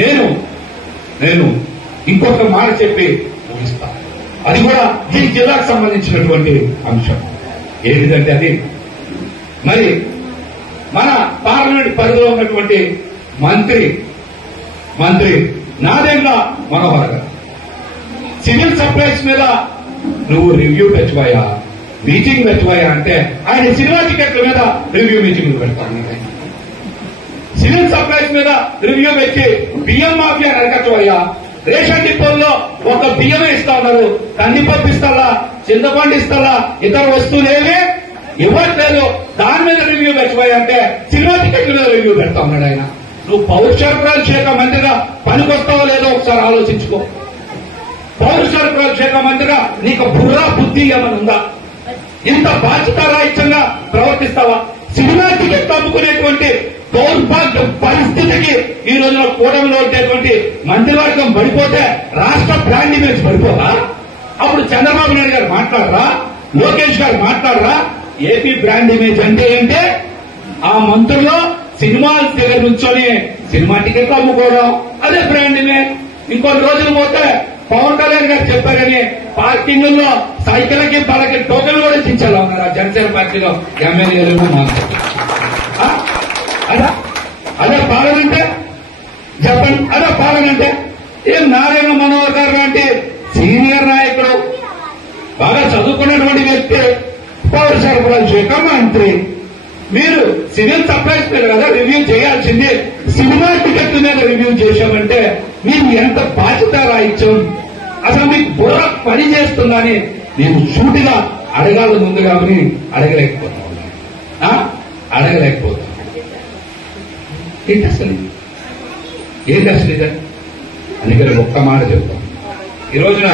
నేను ఇంకొక మాట చెప్పి ముగిస్తా. అది కూడా ఈ జిల్లాకు సంబంధించినటువంటి అంశం. ఏంటిదంటే అది మరి మన పార్లమెంట్ పరిధిలో ఉన్నటువంటి మంత్రి నాదెండ్ల మనోహర్ గారు సివిల్ సప్లైస్ మీద నువ్వు రివ్యూ పెట్టబోయా, మీటింగ్ పెట్టబోయా అంటే ఆయన సినిమా టికెట్ల మీద రివ్యూ మీటింగ్లు పెడతాను. సివిల్ సప్లైస్ మీద రివ్యూ పెట్టి బియ్యం మాఫియా నరకట్టబోయా. రేషన్ డిపోల్లో ఒక బియ్యమే ఇస్తా ఉన్నారు, కందిపప్పు ఇస్తారా, చింతపండు ఇస్తారా, ఇతర వస్తువులు ఏవి ఇవ్వట్లేదు. దాని మీద రివ్యూ పెట్టబోయా అంటే సినిమా టికెట్ల మీద రివ్యూ పెడతా ఉన్నాడు ఆయన. నువ్వు పౌర సరఫరాల శాఖ మంత్రిగా పనికొస్తావో లేదో ఒకసారి ఆలోచించుకో. పౌర సరఫరాల శాఖ మంత్రిగా నీకు బుర్రా బుద్ధి ఏమైనా ఉందా? ఇంత బాధ్యతారాహిత్యంగా ప్రవర్తిస్తావా? సినిమా టికెట్ అమ్ముకునేటువంటి దౌర్భాగ్య పరిస్థితికి ఈ రోజున కూటమిలో ఉండేటువంటి మంత్రివర్గం పడిపోతే రాష్ట్ర బ్రాండ్ ఇమేజ్ పడిపోదా? అప్పుడు చంద్రబాబు నాయుడు గారు మాట్లాడరా, లోకేష్ గారు మాట్లాడరా? ఏపీ బ్రాండ్ ఇమేజ్ అంటే ఏంటే ఆ మంత్రుల్లో సినిమాల దగ్గర నుంచొని సినిమా టికెట్లు అమ్ముకోవడం, అదే బ్రాండ్ ఇమేజ్. ఇంకొన్ని రోజులు పోతే పవన్ కళ్యాణ్ గారు చెప్పారని పార్కింగ్ లో సైకిల్కి వాళ్ళకి టోకెన్లు కూడా ఇచ్చేలా ఉన్నారు ఆ జనసేన పార్టీలో ఎమ్మెల్యేలు. అదే పాలనంటే చెప్పండి, అదే పాలనంటే ఏం? నారాయణ మనోహర్ గారు లాంటి సీనియర్ నాయకుడు, బాగా చదువుకున్నటువంటి వ్యక్తి, పౌర సరఫరాల శాఖ మంత్రి, మీరు సివిల్ సప్లైస్ మీద కదా రివ్యూ చేయాల్సింది, సినిమా టికెట్ల మీద రివ్యూ చేశామంటే మీరు ఎంత బాధ్యత రాయించాం? అసలు మీకు బుర్ర పని చేస్తుందని నేను సూటిగా అడగాలి ముందుగా అని అడగలేకపోతాను. ఏంటి అసలు ఇదే అందుకని ఒక్క మాట చెప్తాను. ఈ రోజున